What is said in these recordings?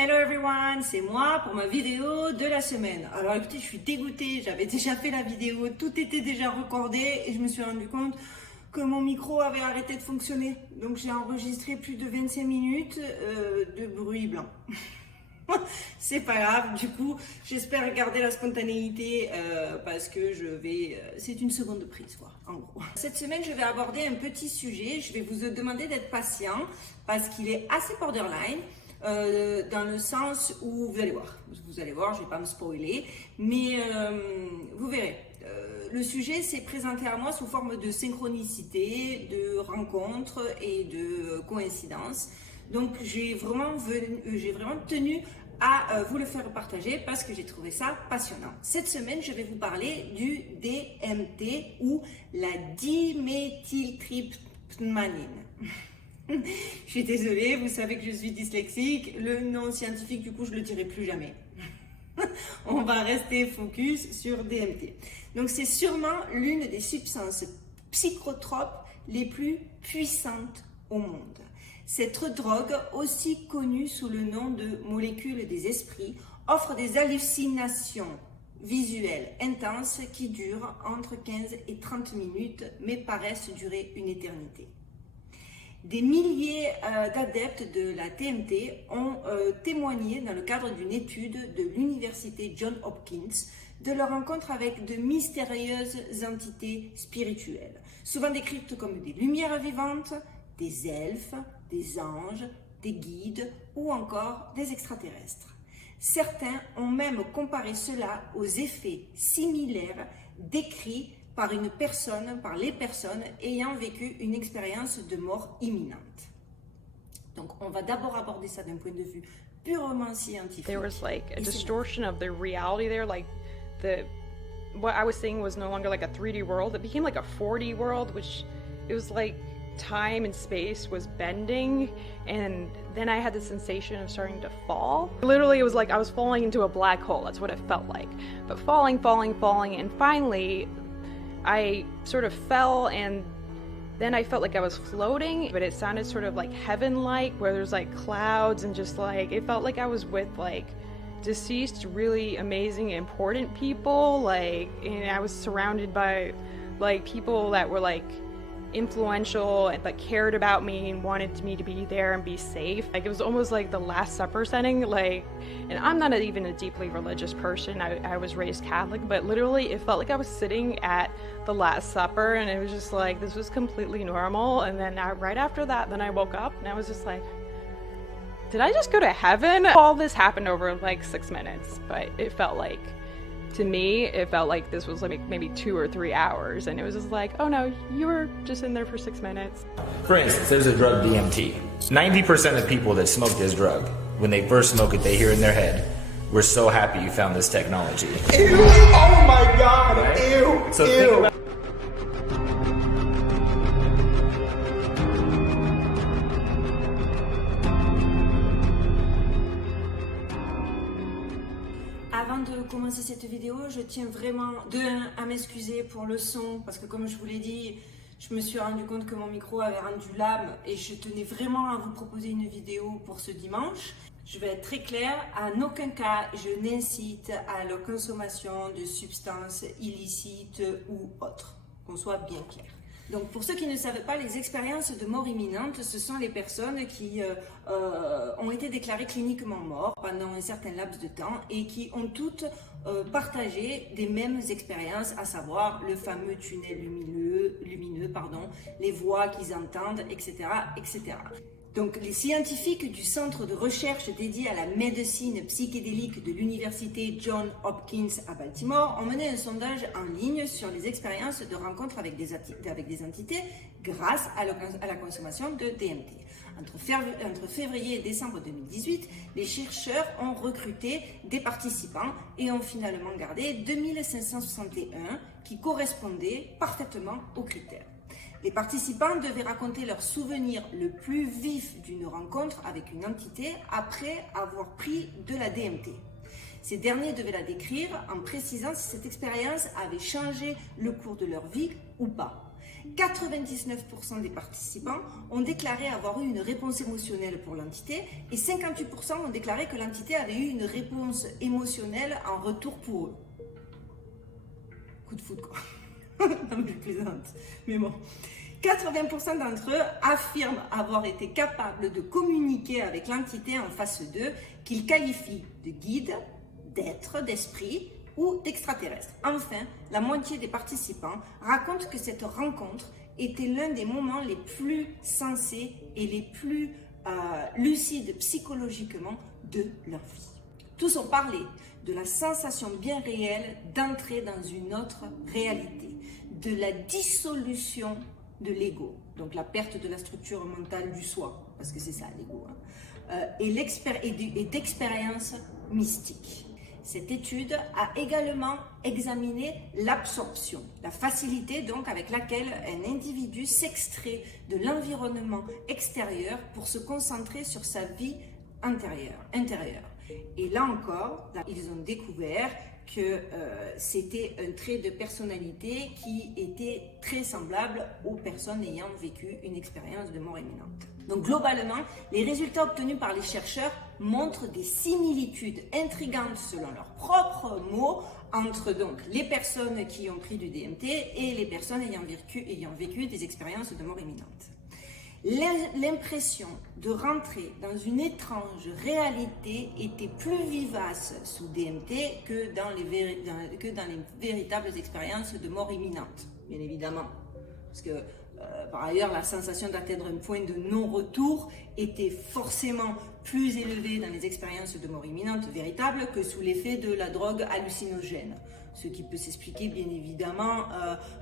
Hello everyone, c'est moi pour ma vidéo de la semaine. Alors écoutez, je suis dégoûtée, j'avais déjà fait la vidéo, tout était déjà recordé et je me suis rendu compte que mon micro avait arrêté de fonctionner. Donc j'ai enregistré plus de 25 minutes de bruit blanc. C'est pas grave, du coup j'espère garder la spontanéité parce que c'est une seconde prise quoi, en gros. Cette semaine je vais aborder un petit sujet, je vais vous demander d'être patient parce qu'il est assez borderline. Dans le sens où vous allez voir, je vais pas me spoiler, mais vous verrez. Le sujet s'est présenté à moi sous forme de synchronicité, de rencontres et de coïncidences. Donc j'ai vraiment tenu à vous le faire partager parce que j'ai trouvé ça passionnant. Cette semaine, je vais vous parler du DMT ou la diméthyltryptamine. Je suis désolée, vous savez que je suis dyslexique, le nom scientifique du coup je le dirai plus jamais. On va rester focus sur DMT. Donc c'est sûrement l'une des substances psychotropes les plus puissantes au monde. Cette drogue, aussi connue sous le nom de molécule des esprits, offre des hallucinations visuelles intenses qui durent entre 15 et 30 minutes mais paraissent durer une éternité. Des milliers d'adeptes de la DMT ont témoigné dans le cadre d'une étude de l'université Johns Hopkins de leur rencontre avec de mystérieuses entités spirituelles, souvent décrites comme des lumières vivantes, des elfes, des anges, des guides ou encore des extraterrestres. Certains ont même comparé cela aux effets similaires décrits par les personnes ayant vécu une expérience de mort imminente. Donc, on va d'abord aborder ça d'un point de vue purement scientifique. There was like a distortion of the reality there, like what I was seeing was no longer like a 3D world, it became like a 4D world, which it was like time and space was bending, and then I had the sensation of starting to fall. Literally, it was like I was falling into a black hole, that's what it felt like. But falling, and finally, I sort of fell, and then I felt like I was floating, but it sounded sort of like heaven-like, where there's like clouds and just like, it felt like I was with like deceased, really amazing, important people, like, and I was surrounded by like people that were like influential and like cared about me and wanted me to be there and be safe. Like it was almost like the Last Supper setting, like, and I'm not even a deeply religious person. I was raised Catholic, but literally it felt like I was sitting at the Last Supper, and it was just like, this was completely normal. And then right after that, then I woke up and I was just like, did I just go to heaven? All this happened over like 6 minutes, but it felt like, to me, it felt like this was like maybe 2 or 3 hours, and it was just like, oh no, you were just in there for 6 minutes. For instance, there's a drug DMT. 90% of people that smoke this drug, when they first smoke it, they hear in their head, "We're so happy you found this technology." Ew! Oh my god! Right? Ew! So ew! think about Avant de commencer cette vidéo, je tiens vraiment à m'excuser pour le son parce que comme je vous l'ai dit, je me suis rendu compte que mon micro avait rendu l'âme et je tenais vraiment à vous proposer une vidéo pour ce dimanche. Je vais être très claire, en aucun cas je n'incite à la consommation de substances illicites ou autres, qu'on soit bien clair. Donc pour ceux qui ne savent pas, les expériences de mort imminente, ce sont les personnes qui ont été déclarées cliniquement mortes pendant un certain laps de temps et qui ont toutes partagé des mêmes expériences, à savoir le fameux tunnel lumineux, les voix qu'ils entendent, etc., etc. Donc, les scientifiques du centre de recherche dédié à la médecine psychédélique de l'université Johns Hopkins à Baltimore ont mené un sondage en ligne sur les expériences de rencontres avec des entités grâce à la consommation de DMT. Entre février et décembre 2018, les chercheurs ont recruté des participants et ont finalement gardé 2561 qui correspondaient parfaitement aux critères. Les participants devaient raconter leur souvenir le plus vif d'une rencontre avec une entité après avoir pris de la DMT. Ces derniers devaient la décrire en précisant si cette expérience avait changé le cours de leur vie ou pas. 99% des participants ont déclaré avoir eu une réponse émotionnelle pour l'entité et 58% ont déclaré que l'entité avait eu une réponse émotionnelle en retour pour eux. Coup de foudre, quoi. Non, mais je plaisante. Mais bon. 80% d'entre eux affirment avoir été capables de communiquer avec l'entité en face d'eux qu'ils qualifient de guide, d'être, d'esprit ou d'extraterrestre. Enfin, la moitié des participants racontent que cette rencontre était l'un des moments les plus sensés et les plus lucides psychologiquement de leur vie. Tous ont parlé de la sensation bien réelle d'entrer dans une autre réalité, de la dissolution de l'ego, donc la perte de la structure mentale du soi, parce que c'est ça l'ego, hein, et d'expériences mystiques. Cette étude a également examiné l'absorption, la facilité donc avec laquelle un individu s'extrait de l'environnement extérieur pour se concentrer sur sa vie intérieure. Et là encore, ils ont découvert que c'était un trait de personnalité qui était très semblable aux personnes ayant vécu une expérience de mort imminente. Donc globalement, les résultats obtenus par les chercheurs montrent des similitudes intrigantes selon leurs propres mots entre donc les personnes qui ont pris du DMT et les personnes ayant vécu des expériences de mort imminente. L'impression de rentrer dans une étrange réalité était plus vivace sous DMT que dans les véritables expériences de mort imminente, bien évidemment. Parce que, par ailleurs, la sensation d'atteindre un point de non-retour était forcément plus élevée dans les expériences de mort imminente véritables que sous l'effet de la drogue hallucinogène. Ce qui peut s'expliquer bien évidemment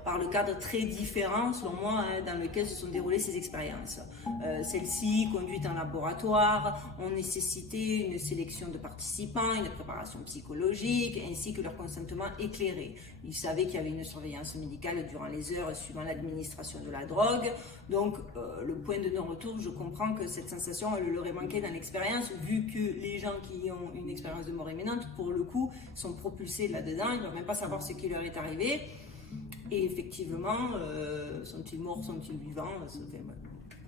par le cadre très différent, selon moi, dans lequel se sont déroulées ces expériences. Celles-ci, conduites en laboratoire, ont nécessité une sélection de participants, une préparation psychologique, ainsi que leur consentement éclairé. Ils savaient qu'il y avait une surveillance médicale durant les heures suivant l'administration de la drogue. Donc, le point de non-retour, je comprends que cette sensation, elle leur est manquée dans l'expérience, vu que les gens qui ont une expérience de mort imminente, pour le coup, sont propulsés là-dedans. Ils ne doivent même pas savoir ce qui leur est arrivé. Et effectivement, sont-ils morts, sont-ils vivants?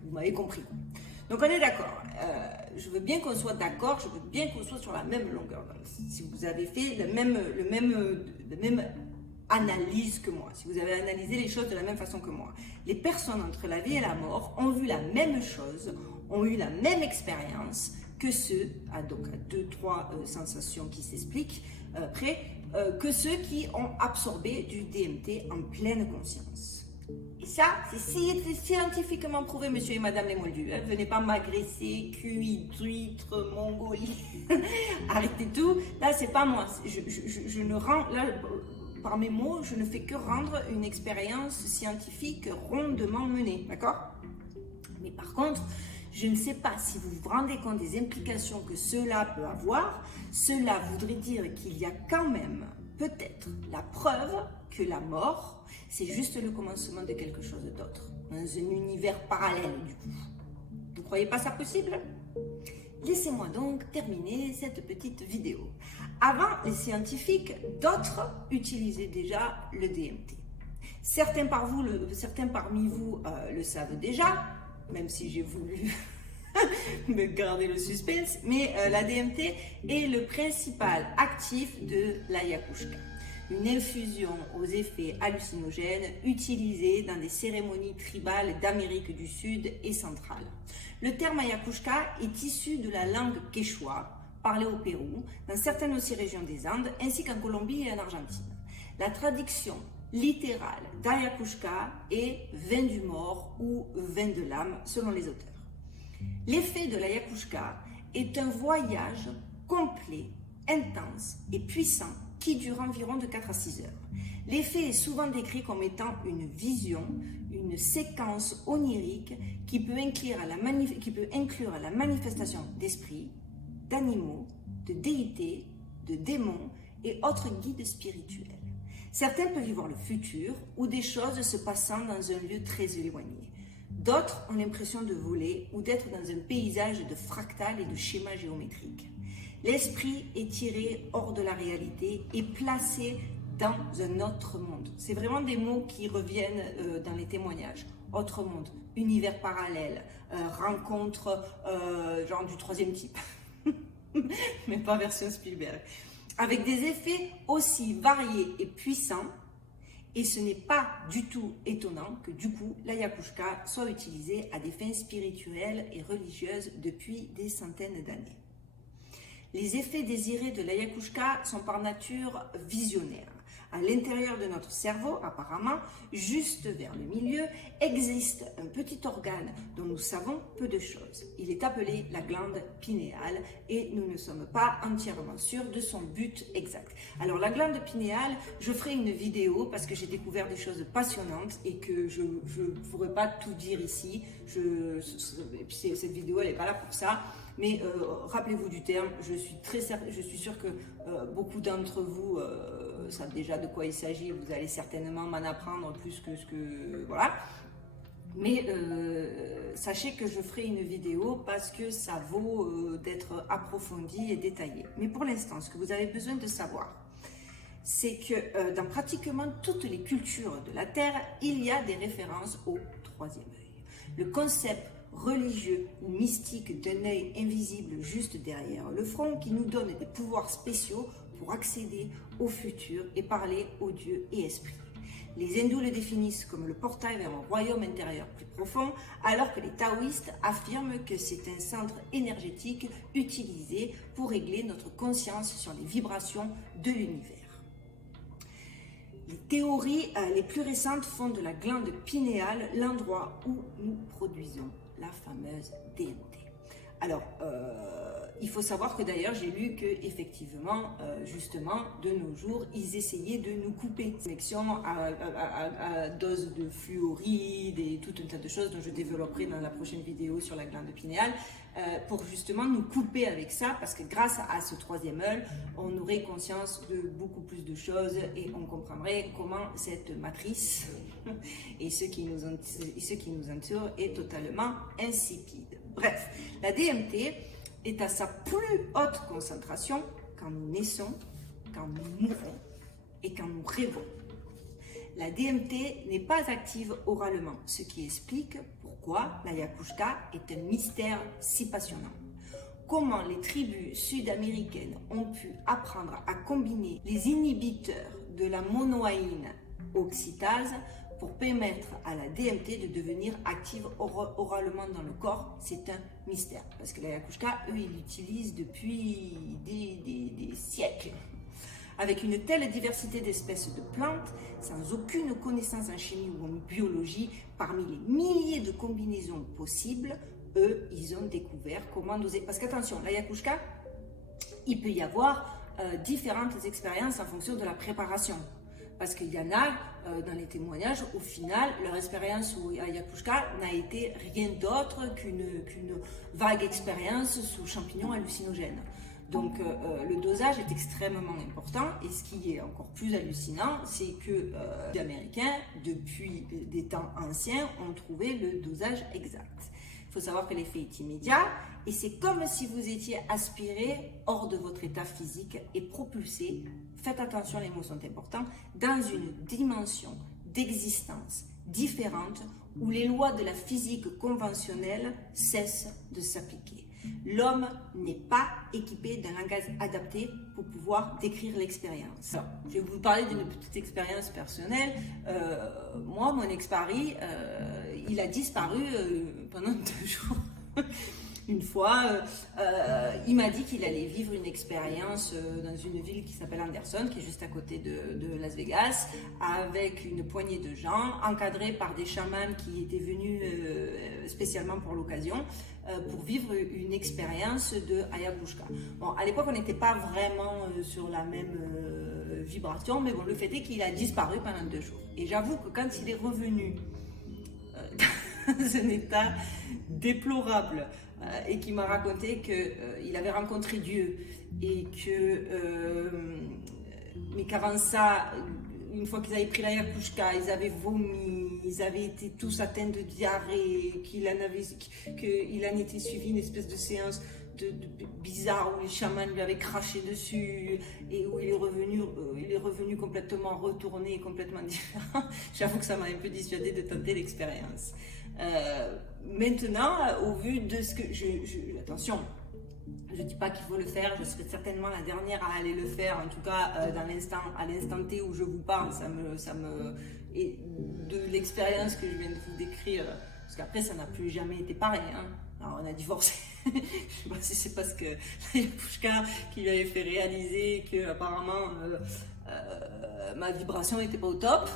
Vous m'avez compris. Donc on est d'accord. Je veux bien qu'on soit d'accord, je veux bien qu'on soit sur la même longueur d'onde. Si vous avez fait la même analyse que moi, si vous avez analysé les choses de la même façon que moi, les personnes entre la vie et la mort ont vu la même chose, ont eu la même expérience que ceux, donc 2-3 sensations qui s'expliquent que ceux qui ont absorbé du DMT en pleine conscience. Et ça, c'est scientifiquement prouvé, monsieur et madame les moldus. Hein. Venez pas m'agresser, QI, huître, mongolie. Arrêtez tout. Là, c'est pas moi. Je ne rends... Là, par mes mots, je ne fais que rendre une expérience scientifique rondement menée. D'accord? Mais par contre, je ne sais pas si vous vous rendez compte des implications que cela peut avoir. Cela voudrait dire qu'il y a quand même peut-être la preuve que la mort, c'est juste le commencement de quelque chose d'autre, dans un univers parallèle du coup. Vous croyez pas ça possible? Laissez-moi donc terminer cette petite vidéo. Avant les scientifiques, d'autres utilisaient déjà le DMT. Certains parmi vous le savent déjà, même si j'ai voulu me garder le suspense, mais la DMT est le principal actif de l'ayahuasca, une infusion aux effets hallucinogènes utilisée dans des cérémonies tribales d'Amérique du Sud et centrale. Le terme ayahuasca est issu de la langue quechua, parlée au Pérou, dans certaines aussi régions des Andes, ainsi qu'en Colombie et en Argentine. La traduction littérale d'ayahuasca est vin du mort ou vin de l'âme, selon les auteurs. L'effet de l'ayahuasca est un voyage complet, intense et puissant qui dure environ de 4 à 6 heures. L'effet est souvent décrit comme étant une vision, une séquence onirique qui peut inclure la manifestation d'esprits, d'animaux, de déités, de démons et autres guides spirituels. Certains peuvent y voir le futur ou des choses se passant dans un lieu très éloigné. D'autres ont l'impression de voler ou d'être dans un paysage de fractales et de schémas géométriques. L'esprit est tiré hors de la réalité et placé dans un autre monde. C'est vraiment des mots qui reviennent dans les témoignages. Autre monde, univers parallèle, rencontre genre du troisième type, mais pas version Spielberg, avec des effets aussi variés et puissants. Et ce n'est pas du tout étonnant que du coup l'ayahuasca soit utilisée à des fins spirituelles et religieuses depuis des centaines d'années. Les effets désirés de l'ayahuasca sont par nature visionnaires. À l'intérieur de notre cerveau, apparemment, juste vers le milieu, existe un petit organe dont nous savons peu de choses. Il est appelé la glande pinéale et nous ne sommes pas entièrement sûrs de son but exact. Alors la glande pinéale, je ferai une vidéo parce que j'ai découvert des choses passionnantes et que je ne pourrais pas tout dire ici. Et puis cette vidéo, elle n'est pas là pour ça. Mais rappelez-vous du terme, je suis sûre que beaucoup d'entre vous savent déjà de quoi il s'agit. Vous allez certainement m'en apprendre plus que ce que... Voilà. Mais sachez que je ferai une vidéo parce que ça vaut d'être approfondi et détaillé. Mais pour l'instant, ce que vous avez besoin de savoir, c'est que dans pratiquement toutes les cultures de la Terre, il y a des références au troisième œil. Le concept religieux ou mystique d'un œil invisible juste derrière le front qui nous donne des pouvoirs spéciaux pour accéder au futur et parler aux dieux et esprits. Les hindous le définissent comme le portail vers un royaume intérieur plus profond, alors que les taoïstes affirment que c'est un centre énergétique utilisé pour régler notre conscience sur les vibrations de l'univers. Les théories les plus récentes font de la glande pinéale l'endroit où nous produisons la fameuse DMT. Alors, il faut savoir que d'ailleurs, j'ai lu que effectivement, justement, de nos jours, ils essayaient de nous couper. Connexion à dose de fluoride et tout un tas de choses dont je développerai dans la prochaine vidéo sur la glande pinéale, pour justement nous couper avec ça, parce que grâce à ce troisième œil, on aurait conscience de beaucoup plus de choses et on comprendrait comment cette matrice et ce qui nous entoure est totalement insipide. Bref, la DMT est à sa plus haute concentration quand nous naissons, quand nous mourons et quand nous rêvons. La DMT n'est pas active oralement, ce qui explique pourquoi l'ayahuasca est un mystère si passionnant. Comment les tribus sud-américaines ont pu apprendre à combiner les inhibiteurs de la monoïne oxydase pour permettre à la DMT de devenir active oralement dans le corps, c'est un mystère. Parce que l'ayahuasca, eux, ils l'utilisent depuis des siècles. Avec une telle diversité d'espèces de plantes, sans aucune connaissance en chimie ou en biologie, parmi les milliers de combinaisons possibles, eux, ils ont découvert comment doser. Parce qu'attention, l'ayahuasca, il peut y avoir différentes expériences en fonction de la préparation. Parce qu'il y en a, dans les témoignages, au final, leur expérience au ayahuasca n'a été rien d'autre qu'une vague expérience sous champignons hallucinogènes. Donc le dosage est extrêmement important et ce qui est encore plus hallucinant, c'est que les Américains, depuis des temps anciens, ont trouvé le dosage exact. Il faut savoir que l'effet est immédiat et c'est comme si vous étiez aspiré hors de votre état physique et propulsé, faites attention, les mots sont importants, dans une dimension d'existence différente où les lois de la physique conventionnelle cessent de s'appliquer. L'homme n'est pas équipé d'un langage adapté pour pouvoir décrire l'expérience. Alors, je vais vous parler d'une petite expérience personnelle. Moi, mon ex-mari, il a disparu pendant 2 jours. Une fois, il m'a dit qu'il allait vivre une expérience dans une ville qui s'appelle Anderson, qui est juste à côté de Las Vegas, avec une poignée de gens, encadrés par des chamans qui étaient venus spécialement pour l'occasion, pour vivre une expérience de ayahuasca. Bon, à l'époque, on n'était pas vraiment sur la même vibration, mais bon, le fait est qu'il a disparu pendant 2 jours. Et j'avoue que quand il est revenu dans un état déplorable, et qui m'a raconté qu'il avait rencontré Dieu et mais qu'avant ça, une fois qu'ils avaient pris l'ayahuasca, ils avaient vomi, ils avaient été tous atteints de diarrhée, qu'il en était suivi une espèce de séance bizarre où les chamans lui avaient craché dessus et où il est revenu complètement retourné, complètement différent. J'avoue que ça m'a un peu dissuadé de tenter l'expérience. Maintenant, au vu de ce que attention, je dis pas qu'il faut le faire, je serai certainement la dernière à aller le faire, en tout cas à l'instant T où je vous parle, et de l'expérience que je viens de vous décrire, parce qu'après ça n'a plus jamais été pareil, hein. Alors on a divorcé, je sais pas si c'est parce que Yakushka qui lui avait fait réaliser que apparemment ma vibration n'était pas au top,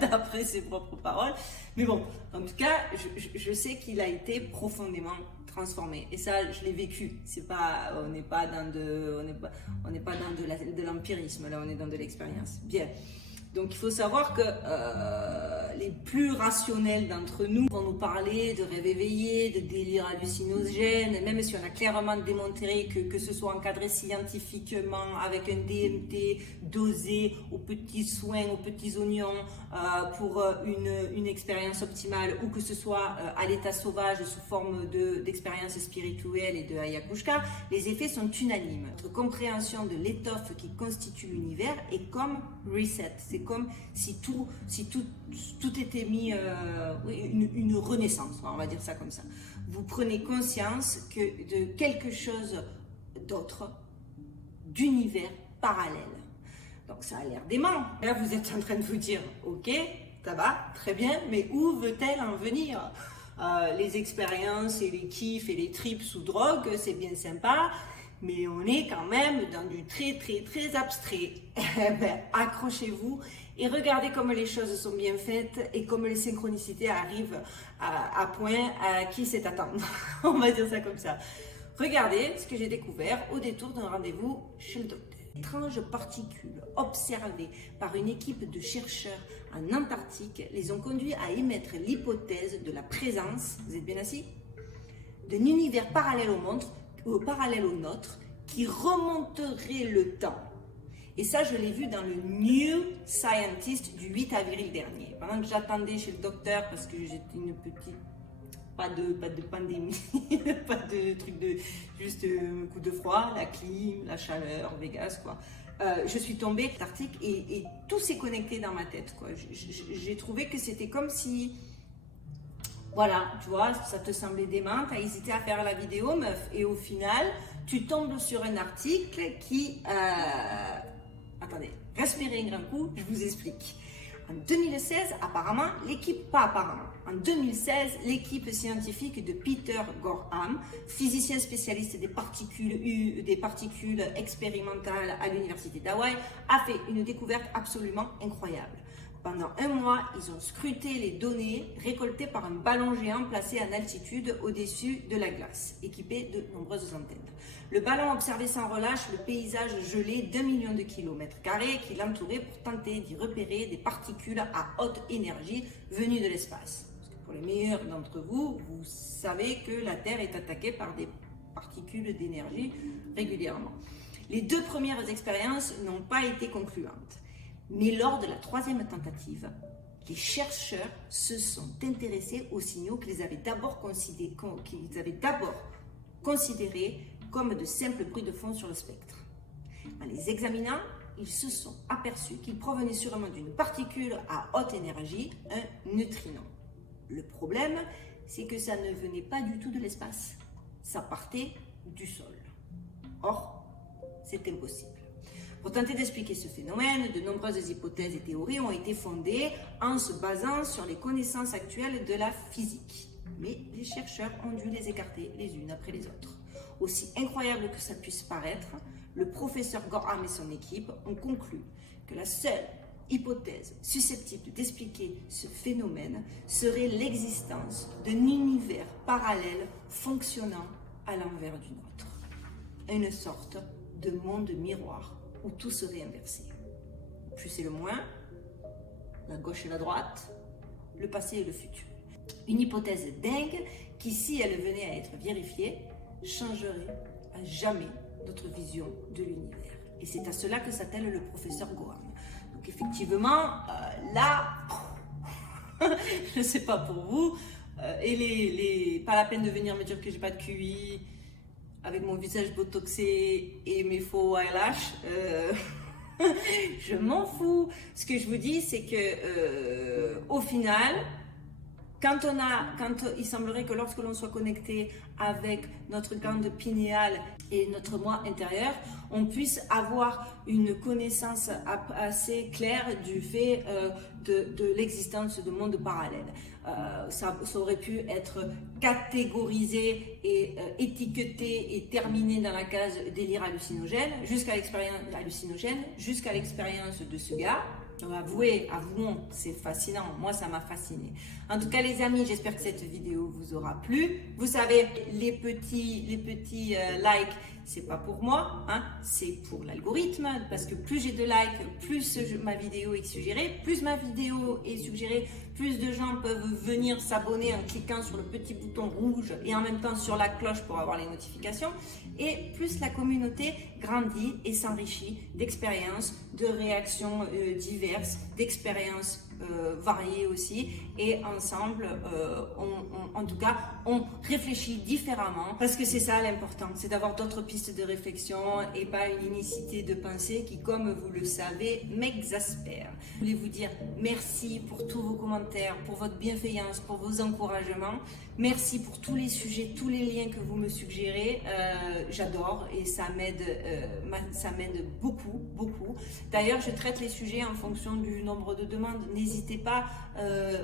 d'après ses propres paroles, mais bon, en tout cas, je sais qu'il a été profondément transformé, et ça je l'ai vécu. On n'est pas dans de l'empirisme, là on est dans de l'expérience. Bien. Donc il faut savoir que les plus rationnels d'entre nous vont nous parler de rêve éveillé, de délire hallucinogène, même si on a clairement démontré que ce soit encadré scientifiquement avec un DMT dosé aux petits soins, aux petits oignons pour une expérience optimale, ou que ce soit à l'état sauvage sous forme d'expérience spirituelle et de ayahuasca, les effets sont unanimes. Notre compréhension de l'étoffe qui constitue l'univers est comme reset. C'est comme si tout était mis, une renaissance, on va dire ça comme ça. Vous prenez conscience de quelque chose d'autre, d'univers parallèle. Donc ça a l'air dément. Là vous êtes en train de vous dire, ok, ça va, très bien, mais où veut-elle en venir? Les expériences et les kiffs et les trips sous drogue, c'est bien sympa, mais on est quand même dans du très très très abstrait. Accrochez-vous et regardez comme les choses sont bien faites et comme les synchronicités arrivent à point à qui c'est attendre. On va dire ça comme ça. Regardez ce que j'ai découvert au détour d'un rendez-vous chez le docteur. Étranges particules observées par une équipe de chercheurs en Antarctique les ont conduits à émettre l'hypothèse de la présence, vous êtes bien assis, d'un univers parallèle au nôtre qui remonterait le temps. Et ça, je l'ai vu dans le New Scientist du 8 avril dernier. Pendant que j'attendais chez le docteur, parce que j'étais une petite... Pas de pandémie, pas de truc juste un coup de froid, la clim, la chaleur, Vegas, quoi. Je suis tombée à l'Arctique et tout s'est connecté dans ma tête, quoi. J'ai trouvé que c'était comme si... Voilà, tu vois, ça te semblait dément, t'as hésité à faire la vidéo, meuf, et au final, tu tombes sur un article qui... Attendez, respirez un grand coup, je vous explique. En 2016, en 2016, l'équipe scientifique de Peter Gorham, physicien spécialiste des particules expérimentales à l'université d'Hawaï, a fait une découverte absolument incroyable. Pendant un mois, ils ont scruté les données récoltées par un ballon géant placé en altitude au-dessus de la glace, équipé de nombreuses antennes. Le ballon observait sans relâche le paysage gelé d'1 million de kilomètres carrés qui l'entourait pour tenter d'y repérer des particules à haute énergie venues de l'espace. Parce que pour les meilleurs d'entre vous, vous savez que la Terre est attaquée par des particules d'énergie régulièrement. Les 2 premières expériences n'ont pas été concluantes. Mais lors de la 3e tentative, les chercheurs se sont intéressés aux signaux qu'ils avaient d'abord considérés comme de simples bruits de fond sur le spectre. En les examinant, ils se sont aperçus qu'ils provenaient sûrement d'une particule à haute énergie, un neutrino. Le problème, c'est que ça ne venait pas du tout de l'espace, ça partait du sol. Or, c'est impossible. Pour tenter d'expliquer ce phénomène, de nombreuses hypothèses et théories ont été fondées en se basant sur les connaissances actuelles de la physique. Mais les chercheurs ont dû les écarter les unes après les autres. Aussi incroyable que ça puisse paraître, le professeur Gorham et son équipe ont conclu que la seule hypothèse susceptible d'expliquer ce phénomène serait l'existence d'un univers parallèle fonctionnant à l'envers du nôtre. Une sorte de monde miroir où tout serait inversé. Le plus et le moins, la gauche et la droite, le passé et le futur. Une hypothèse dingue qui, si elle venait à être vérifiée, changerait à jamais notre vision de l'univers. Et c'est à cela que s'attelle le professeur Gorham. Donc effectivement, là, je ne sais pas pour vous, et pas la peine de venir me dire que j'ai pas de QI. avec mon visage botoxé et mes faux eyelashes, je m'en fous. Ce que je vous dis, c'est que au final, quand il semblerait que lorsque l'on soit connecté avec notre glande pinéale et notre moi intérieur, on puisse avoir une connaissance assez claire du fait de l'existence de mondes parallèles. Ça aurait pu être catégorisé et étiqueté et terminé dans la case délire hallucinogène, jusqu'à l'expérience de ce gars. Avouons, c'est fascinant. Moi, ça m'a fasciné. En tout cas, les amis, j'espère que cette vidéo vous aura plu. Vous savez, les petits likes, c'est pas pour moi, hein, c'est pour l'algorithme. Parce que plus j'ai de likes, plus ma vidéo est suggérée. Plus ma vidéo est suggérée, plus de gens peuvent venir s'abonner en cliquant sur le petit bouton rouge et en même temps sur la cloche pour avoir les notifications. Et plus la communauté grandit et s'enrichit d'expériences, de réactions diverses, d'expériences variées aussi. Et ensemble, en tout cas, on réfléchit différemment. Parce que c'est ça l'important, c'est d'avoir d'autres pistes de réflexion et pas une unicité de pensée qui, comme vous le savez, m'exaspère. Je voulais vous dire merci pour tous vos commentaires, pour votre bienveillance, pour vos encouragements. Merci pour tous les sujets, tous les liens que vous me suggérez. J'adore et ça m'aide beaucoup, beaucoup. D'ailleurs, je traite les sujets en fonction du nombre de demandes. N'hésitez pas,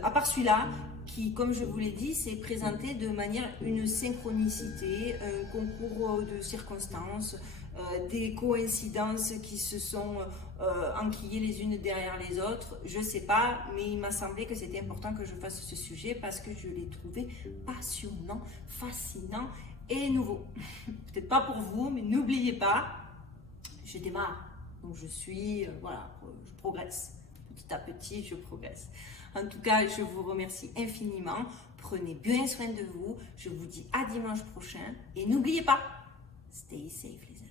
à part celui-là, qui, comme je vous l'ai dit, s'est présenté de manière une synchronicité, un concours de circonstances, des coïncidences qui se sont enquillées les unes derrière les autres. Je sais pas, mais il m'a semblé que c'était important que je fasse ce sujet parce que je l'ai trouvé passionnant, fascinant et nouveau. Peut-être pas pour vous, mais n'oubliez pas, je démarre. Donc je suis, voilà, je progresse. Petit à petit, je progresse. En tout cas, je vous remercie infiniment. Prenez bien soin de vous. Je vous dis à dimanche prochain. Et n'oubliez pas, stay safe les amis.